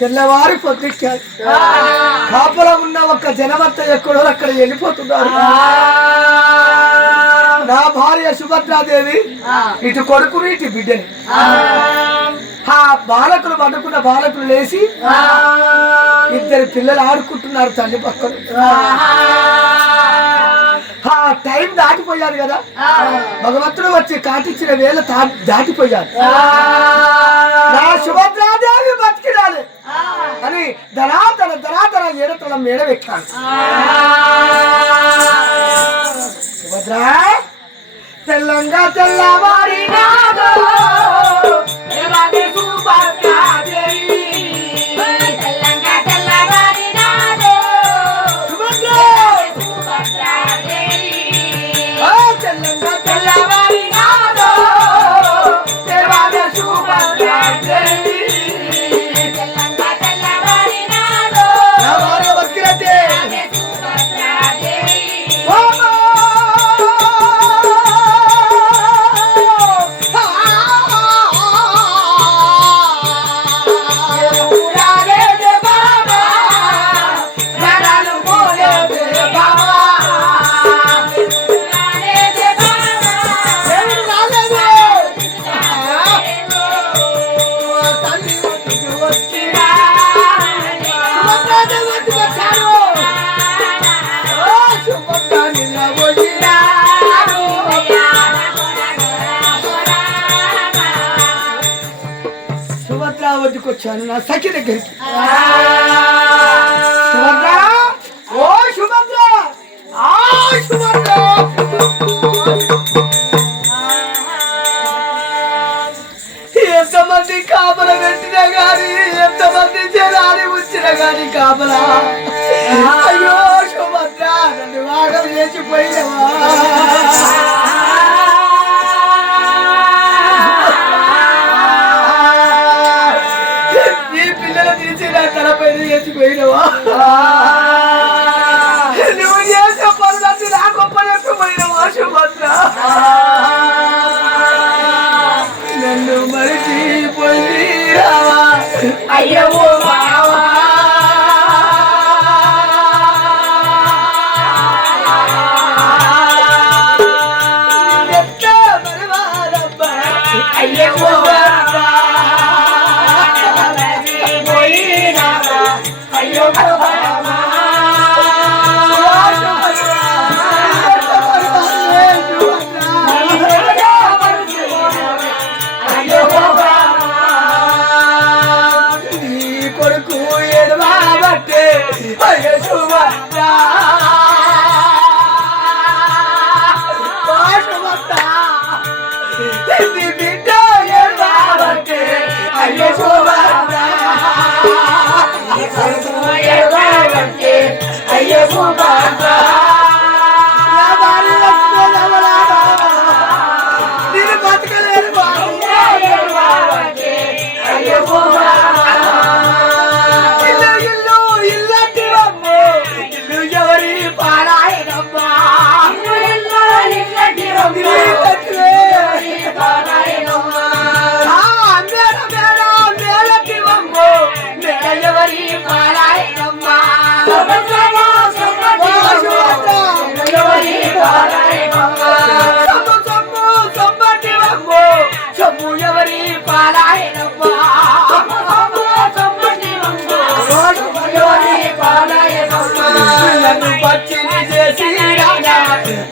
తెల్లవారి పొద్దుక్కారు కాపలా ఉన్న ఒక్క జనమంతా ఎక్కడో అక్కడ వెళ్ళిపోతున్నారు. నా భార్య సుభద్రాదేవి ఇటు కొడుకుని ఇటు బిడ్డని ఆ బాలకులు పట్టుకున్న బాలకులు లేచి ఇద్దరు పిల్లలు ఆడుకుంటున్నారు తల్లి పక్కన. ఆ టైం దాటిపోయారు కదా, భగవంతుడు వచ్చి కాటిచ్చిన వేళ దాటిపోయారు. నా సుభద్రాదేవి బతికిరాలి అని ధనాధన ఏడతల మేడ ఎక్కాను. సుభద్ర తెల్లంగా తెల్లవారి వచ్చాను నా సఖి దగ్గరికి. సుభద్ర, ఓ సుభద్ర, సుభద్ర, ఎంతమంది కాపల పెట్టినా గాని, ఎంతమంది జనాన్ని వచ్చినా గాని కాపలా. అయ్యో సుభద్ర, నన్ను వాగం చేసిపోయినవా? పోయినవా? నువ్వు చేసే పనులన్నీ నా గొప్ప పోయినవా సుభద్ర? నన్ను మరిచిపోయినావా? అయ్యో బావా, అయ్యో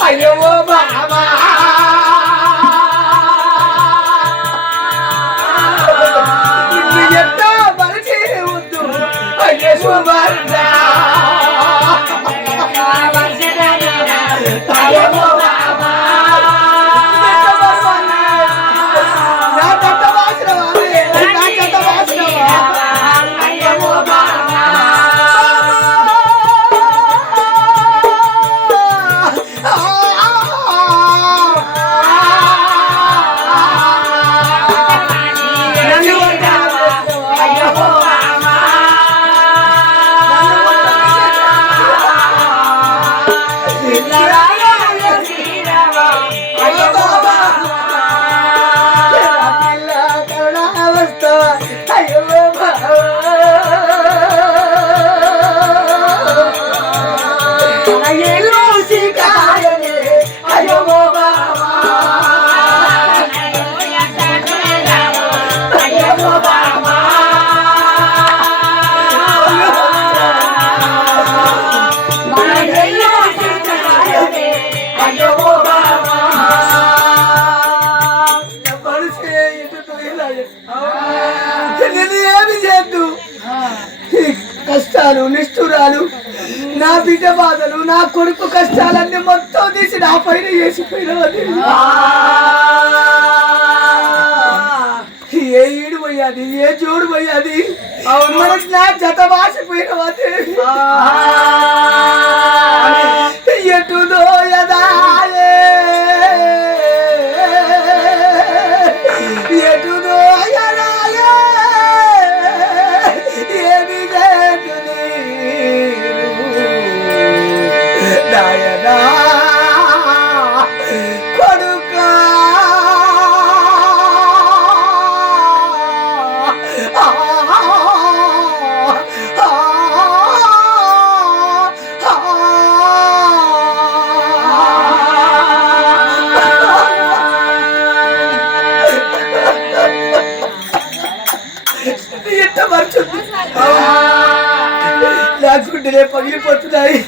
అయ్యో బాబా, ఎంత మరిచి వద్దు అయ్యే సుభద్ర. నన్ను నేను ఏమి చేద్దు కష్టాలు నిష్ఠురాలు నా బిడ్డ బాధలు నా కొడుకు కష్టాలన్నీ మొత్తం తీసి నా పైన వేసిపోయినది ఏ ఈడు పోయాది ఏ జోడు పోయాది మనకి నా జత వాసిపోయినది ఎటుదో యదాయే ఎటుదో యదాయే ఏమి నాయనా కొడుకా నా గుండెలే పగిలిపోతున్నాయి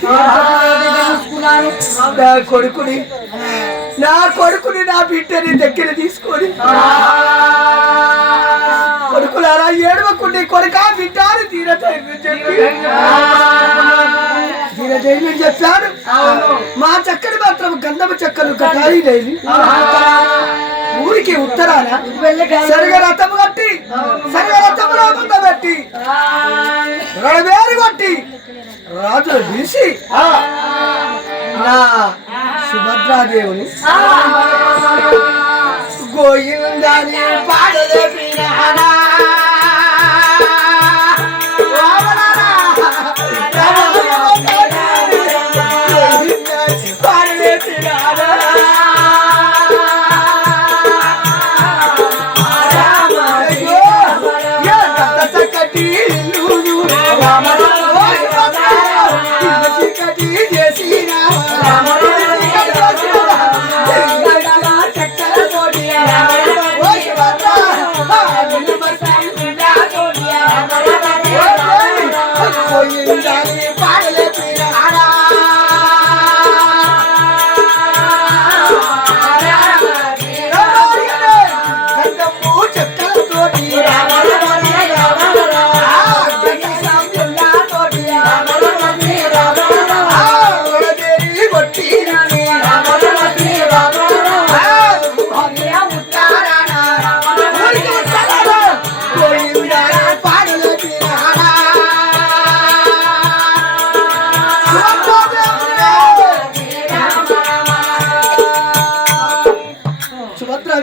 నా కొడుకుని నా బిడ్డని దగ్గర తీసుకొని కొడుకులారా ఏడవకుండి కొడుకా బిడ్డ అని ధైర్యం చెప్పాను మా చక్కని మాత్రం గంధము చెక్కలు కటాయి లేదు ఊరికి ఉత్తరాన సరిగా రథం కట్టి సరిగా రథం రాముంద పెట్టి రణవేరు కొట్టి రాజులు పిలిచి నా సుభద్రాదేవుని గోయిందని పాడలేపినాడా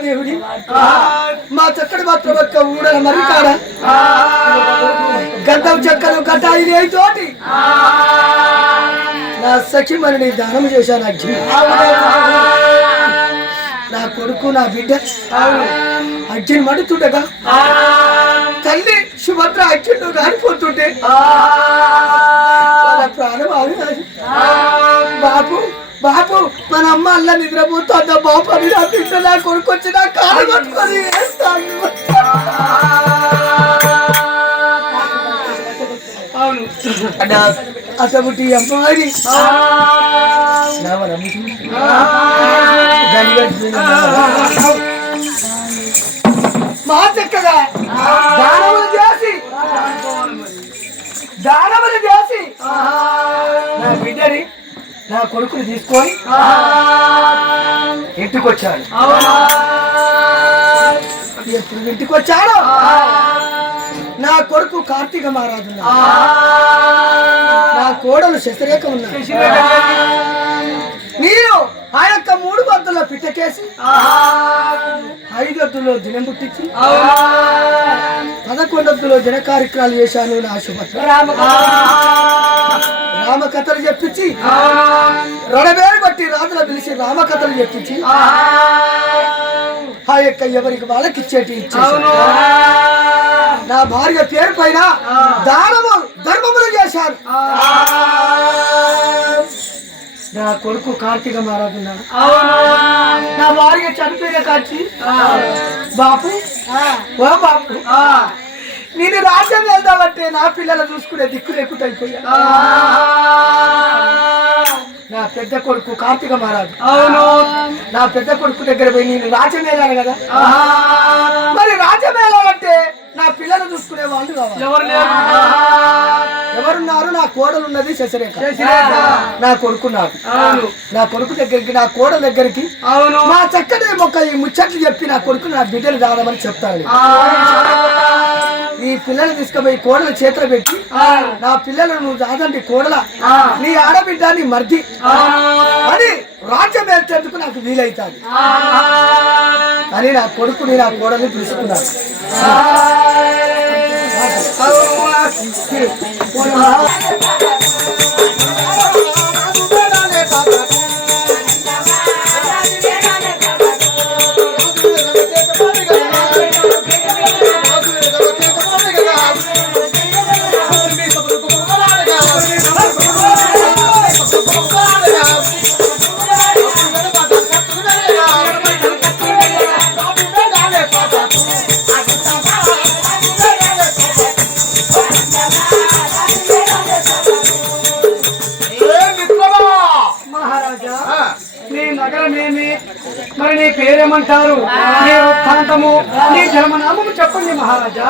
దేవుడి మా చక్కడి మాత్రం ఒక్క ఊడల మరి కాడ గంధం చెక్కలు కట్టాయి తోటి నా సఖిమణిని దానం చేశాను అర్జున్ నా కొడుకు నా బిడ్డ అర్జున్ మడుతుండగా తల్లి సుభద్ర అర్జునుడు గారిపోతుంటే వాళ్ళ ప్రాణం ఆవినాది బాబు బాబు మన అమ్మ అల్ల నిద్రపోతుందా బాబు అని నా బిడ్డ నా కొడుకు వచ్చి నా కాలు పట్టుకొని వేస్తాను అటువంటి అమ్మాయి మా చక్కగా దానములు చేసి నా బిడ్డని నా కొడుకుని తీసుకొని ఇంటికి వచ్చాను ఎప్పుడు ఇంటికి వచ్చాను నా కొడుకు కార్తీక మహారాజు నా కోడలు శశిరేఖ ఉన్నా నేను ఆ యొక్క 3 బద్దుల్లో పిట్టకేసి 5 ఎద్దులో దినం పుట్టించి 11 ఎద్దులో దిన కార్యక్రమాలు చేశాను నా సుభద్ర రామకథలు చెప్పించి రణవేరు బట్టి రాజుల పిలిచి రామకథలు చెప్పించి ఆ యొక్క ఎవరికి వాళ్ళకి ఇచ్చేటి ఇచ్చేసాను నా భార్య పేరు పైన దానము ధర్మములు చేశాను నా కొడుకు కార్తీక మహారాజు ఉన్నాడు నా భార్య చనిపోయిన కాచి బాపు ఓ బాపు నేను రాజ్యం వెళ్దామంటే నా పిల్లలు చూసుకునే దిక్కు లేకుండా అయిపోయా నా పెద్ద కొడుకు కార్తీక మహారాజు నా పెద్ద కొడుకు దగ్గర పోయి నేను రాజ్యం వెళ్ళాను కదా మరి రాజ్యం వెళ్ళాలంటే వాళ్ళు కావాలి. ఎవరు ఎవరున్నారు? నా కోడలు ఉన్నది శశిరేఖ. నా కొడుకున్నారు. నా కొడుకు దగ్గరికి, నా కోడల దగ్గరికి మా చక్కటి ఒక ఈ ముచ్చట్లు చెప్పి నా కొడుకు నా బిడ్డలు కాదామని చెప్తాను. ఈ పిల్లలు తీసుకుపోయి కోడల చేతులు పెట్టి, నా పిల్లలను నువ్వు కాదండి కోడల, నీ ఆడబిడ్డ నీ మర్ది అని రాజ్యం వెళ్తేందుకు నాకు వీలైతుంది అని నా కొడుకుని నా కోడల్ని పిలుచుకున్నాను. మరి నీ పేరేమంటారు? నీ వృత్తాంతము, నీ జన్మనామము చెప్పండి మహారాజా.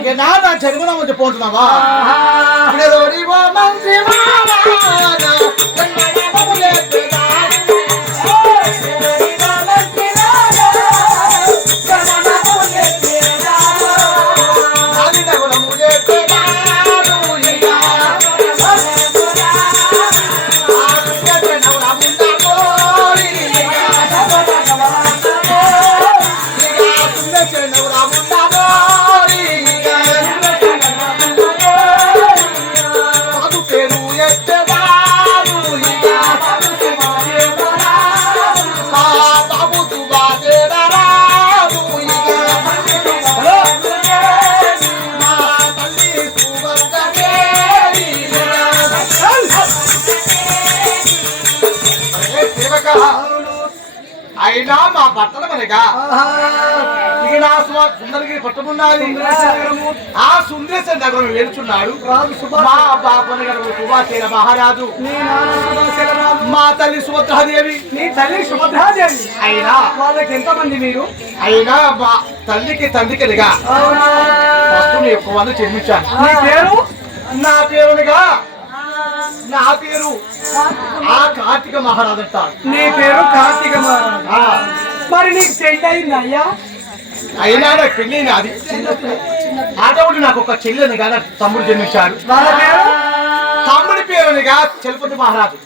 ఇక నా జన్మనామం చెప్పుకుంటున్నావా? అయినా మా బట్టల మనగా ఇక నా సుందరగిరి పట్టమున్నది. ఆ సుందరేశ్వర నగరం వెళ్తున్నాడు మా బాపని గారు సుభాషేన మహారాజు, మా తల్లి సుభద్రాదేవి. నీ తల్లి సుభద్రాదేవి. అయినా వాళ్ళకి ఎంతమంది మీరు? అయినా మా తల్లికి తండ్రికిగా వస్తువుని ఎక్కువ మంది జన్మించాను. నీ పేరు? నా పేరునిగా నా పేరు ఆ కార్తీక మహారాజు అంటారు. నీ పేరు కార్తీక మహారాజు. మరి నీకు పెళ్లి అయింది అయ్యా? అయినా నాకు పెళ్లి అది ఆటోడు నాకు ఒక చెల్లెనిగా నాకు తమ్ముడు జన్మించాడు. వాళ్ళ పేరు? తమ్ముడి పేరునిగా చలపతి మహారాజు.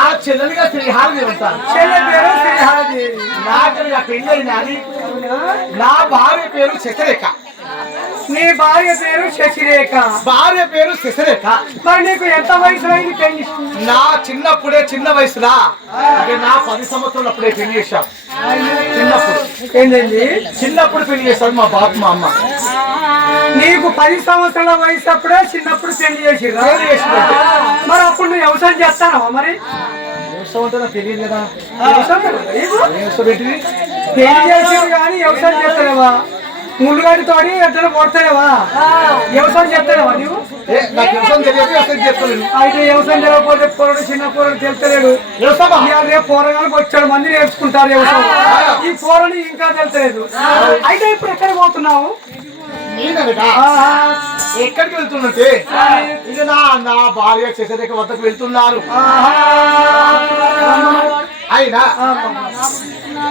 ఆ చెల్లెనిగా శ్రీహారదేవి అంటారు. చెల్లె పేరు శ్రీహారదేవి. నాకు పెళ్లి అయినది. నా భార్య పేరు శశిరేఖ. నీ భార్య పేరు శశిరేఖ. భార్య పేరు శశిరేఖ. మరి నీకు ఎంత వయసులో అయింది పెళ్లి? నా చిన్నప్పుడే, చిన్న వయసులా నా 10 సంవత్సరాలు అప్పుడే పెళ్లి చేశాం. చిన్నప్పుడు ఏంటండి? చిన్నప్పుడు పెళ్లి చేశాడు మా బాబు మా అమ్మ. నీకు 10 సంవత్సరాల వయసు అప్పుడే చిన్నప్పుడు పెళ్లి చేసిరా? మరి అప్పుడు నువ్వు వ్యవసాయం చేస్తానవా? మరి వ్యవసాయం అంటే నాకు తెలియదు కదా. పెళ్లి చేసేవి కానీ వ్యవసాయం చేస్తావా? ముళ్ళుగడ్డి తోడి ఎట్లా కొడతావా? వ్యవసాయం చేస్తావా నువ్వు? నాకు వ్యవసాయం తెలియదు, వ్యవసాయం చేస్తలేను. అయితే వ్యవసాయం తెలియకపోతే పోరడు, చిన్న పోరడు తెలుస్తలేడు. రేపు పోరగానికి వచ్చాడు మంది నేర్చుకుంటారు వ్యవసాయం. ఈ పోరని ఇంకా తెలుస్తలేదు. అయితే ఇప్పుడు ఎక్కడ పోతున్నావు? ఎక్కడికి వెళ్తున్నట్టే ఇక నా భార్య శశిరేఖ వద్దకు వెళ్తున్నారు. అయినా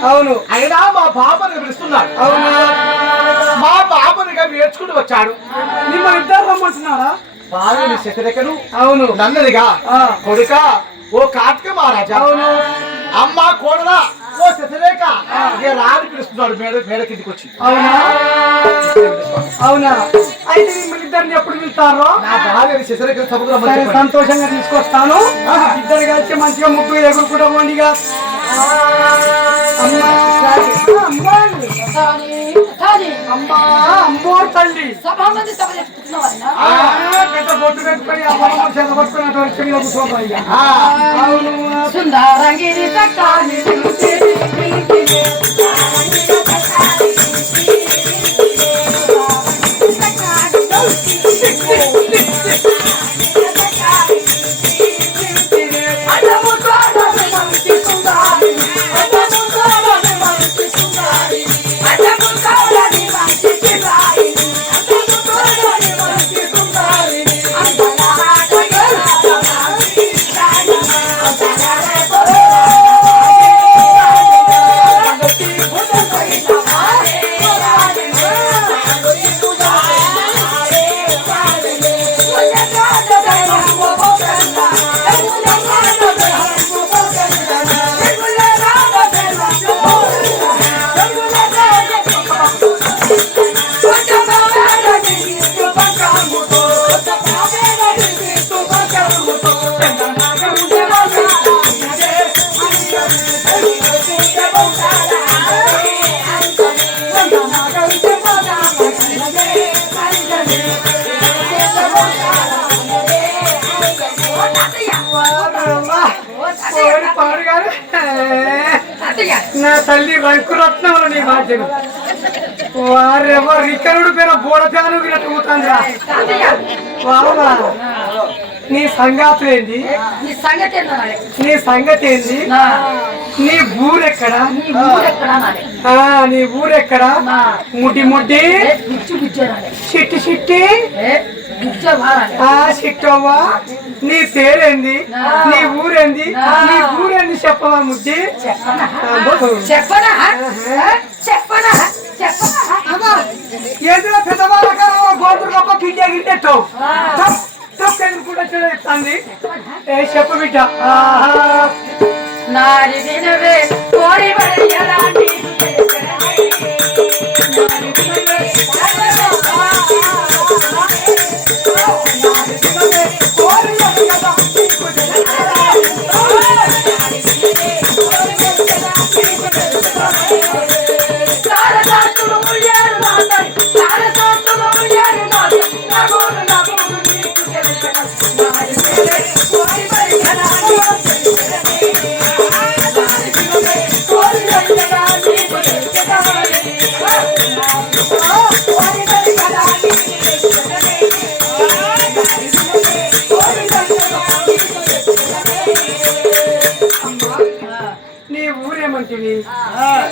అవును, అయినా మా బాబాని పిలుస్తున్నాడు. అవును, మా బాబానిగా నేర్చుకుంటూ వచ్చాడు. మిమ్మల్ని ఇద్దరు రమ్మంటున్నారా? భార్యని శశిరేఖను, అవును, నన్నదిగా కొడుక ఓ కార్తీక మహారాజా, అవును, అమ్మ కోడలా ఓ శశిరేఖ రాని పిలుస్తున్నాడు మేడ కిందికి వచ్చి. అవునా? అవునా? అయితే మిమ్మల్ని ఇద్దరిని ఎప్పుడు పిలుస్తారో? నా భార్యని శశిరేఖ సంతోషంగా తీసుకొస్తాను. ఇద్దరు కలిసి మంచిగా ముగ్గురు ఎగురుకుంటా పోండిగా. అమ్మా అమ్మోరు తల్లి పెద్ద బొట్టు పెట్టుకొని అమ్మ చెదపట్టుకున్నటువంటి కూర్చోబోయ్యా. అవును, సుందరంగిరి చట్టాలి నా తల్లి రంకురత్నం నీ బాధ్యత వారెవరు రికరుడు పేర బోడ ఫ్యాను వినట్టుకుంటాందిరా బాబా నీ సంగతి ఏంది నీ సంగతి ఏందో నాడే. నీ సంగతి ఏంది నీ ఊరెక్కడా నీ ఊరెక్కడా నాడే. నీ ఊరెక్కడా ముడ్డి ముడ్డి గుచ్చు గుచ్చే నాడే. చిట్టి చిట్టి గుచ్చే వాడాలి. చిట్టవ్వా నీ పేరేంది నీ ఊరేంది నీ ఊరేంది చెప్పవా ముద్ది చెప్పనా చెప్పనా చెప్పనా చెప్పనా ఏదో పెద్దవాళ్ళ గోతులు గొప్ప గిడ్డ గిడ్డెట్టు కూడా చూడండి చెప్పు బిడ్డ నారి దినవే కోడి బడి ఎలాంటి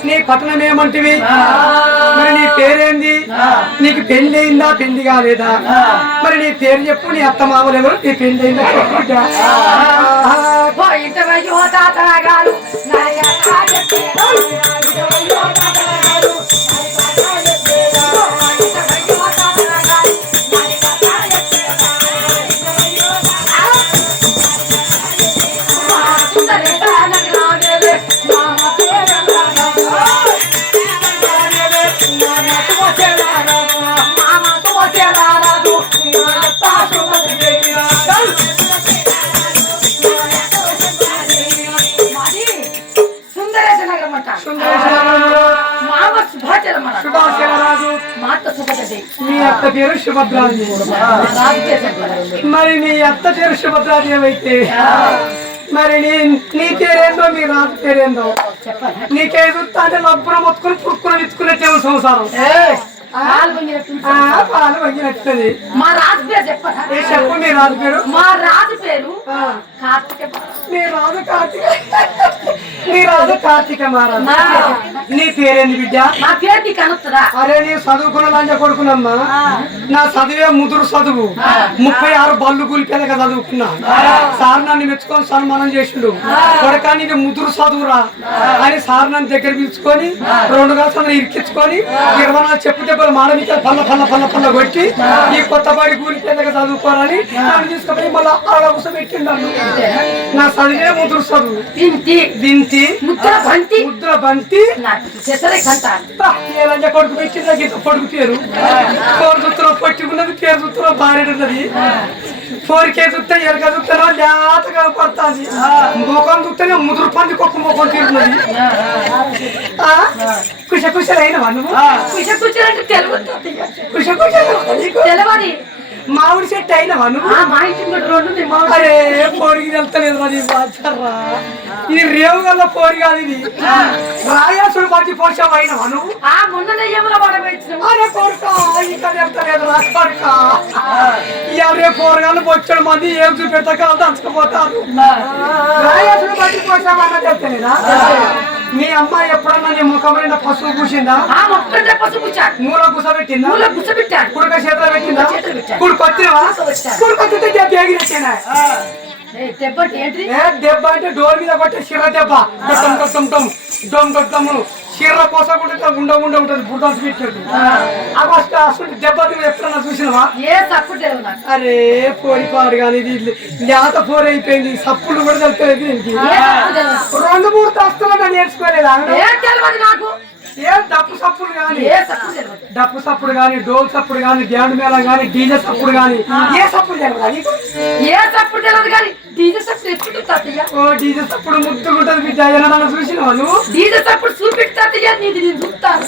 నీ పట్టణం ఏమంటివి మరి నీ పేరేంది నీకు పెళ్లి అయిందా పెళ్లి కాలేదా మరి నీ పేరు చెప్పు నీ అత్త మామలు ఎవరు నీ పెళ్లి అయిందా మీ అత్త పేరు శుభద్రాది మరి నీ అత్త పేరు శుభద్రాది ఏమైతే మరి నీ పేరేందో మీ రాజు పేరేందో నీకేదో అంటే లబ్బున మొత్తుకుని పుట్టుకుని విత్తుకున్నట్టే సంసారం పాలు వంగినట్టుది మా రాజు పేరు చెప్పరా చెప్పు మీ రాజు పేరు మా రాజు పేరు కార్తీక మీ రాజు కార్తీక నీ రాజు కార్తీక మహారాజు నీ పేరేంది బిడ్డ నా పేరు నీకు అనుతుందా అరే నీ చదువుకున్న లంచ కొడుకునమ్మా నా చదివే ముదురు చదువు 36 బళ్ళు కూలిపోయాక చదువుకున్నా సార్ నన్ను మెచ్చుకొని సన్మానం చేసిండు కొడకా నీకు ముదురు చదువురా అని సార్ నన్ను దగ్గర పిలుచుకొని 2 గంటలు ఇరికించుకొని 24 చెప్పు దెబ్బలు మాడమిక పల్ల పల్ల పల్ల పల్ల కొట్టి ఈ కొత్త బాడి కూలిపోయాక చదువుకోవాలని నన్ను తీసుకుపోయి మళ్ళీ ఆడ అవసరం పెట్టిండు నా చదివే ముదురు చదువు దింతి ముద్ర బంతి లంచ కొడుకు పెట్టిందా గీత కొడుకు పేరు కోరు చుత్తలో పట్టుకున్నది పేరు చుత్తలో బారేడున్నది 4K చూస్తే ఎరగ చూస్తానో జాతగా పడుతుంది ముఖం చూస్తేనే ముదురు పంది కొక్క ముఖం తీరున్నది కుష కుషలైనవా నువ్వు కుష కుషలంటే కుష కుషలు తెలవని మామిడి చెట్టు అయినవా నువ్వు మా ఇంటి ముందు 2 అరే పోరికి వెళ్తలేదు అది బాచారా ఇది రేవు గల్ల పోరి కాదు ఇది రాయాసుడు పట్టి పోషావు అయినవా నువ్వు మొన్న ఏమో పడవచ్చు అరే కొడుకా ఇంకా వెళ్తలేదు రా కొడుకా ఇవాళ రేపు పోరగాళ్ళు బొచ్చడు మంది ఏం చూపెడతా దంచుకుపోతారు రాయాసుడు పట్టి పోషావన్న చెప్తలేదా మీ అమ్మాయి ఎప్పుడన్నా నీ ముఖం నిండా పసుపు పూసిందా పసుపు మూల కూసబెట్టిందా కుడుక చేతులు పెట్టిందా కుడుకొచ్చినవా కుడుకొచ్చితే ఎగిరెట్టినా దెబ్బ అంటే డోర్ మీద కొట్టే శిర దెబ్బ డొమ్ శిర్ర పోసకుండా ఉండ ఉంటుంది బుడ్డ పెట్టాడు అసలు దెబ్బ ఎప్పుడన్నా చూసినవా అరే పోయిపాడు కానీ ఇది లేత పోరు అయిపోయింది సప్పులు కూడా తెలుస్తుంది దీనికి 2-3 తస్తులు నేర్చుకోలేదా నాకు ఏం డప్పు సప్పుడు కానీ డోల్ సప్పుడు కానీ డ్యాండ్ మేళ కానీ డీజే సప్పుడు కానీ ఏ సప్పుడు తెలియదు కానీ డీజే సప్పుడు ఎప్పుడు డీజే సప్పుడు ముద్దుకుంటది బిడ్డ ఏమన్నా చూసిన వాళ్ళు డీజే సప్పుడు చూపెడతా నీది నేను చూస్తాను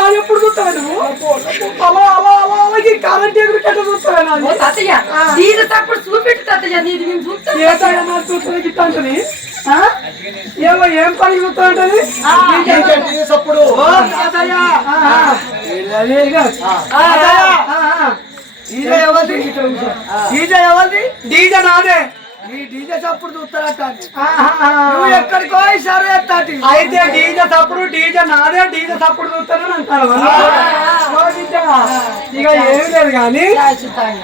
నాది ఎప్పుడు చూస్తావా నువ్వు అలా అలా అలా అలాగే కరెంట్ ఎగురు కట్ట చూస్తావా నాది ఓ తాతయ్య డీజే సప్పుడు చూపెట్టు తాతయ్య నీది మేము చూస్తాం ఏదైనా నా చూస్తాను గిట్ట అంటది ఏమో ఏం పని చూస్తానంటది సప్పుడు డీజే నాదే ఈ డీజే చప్పుడు చూస్తారట నువ్వు ఎక్కడికో సరే ఎత్తాటి అయితే డీజే తప్పుడు డీజే నాదే డీజే తప్పుడు చూస్తానని అంటారు ఇక ఏమి లేదు కానీ చూస్తాను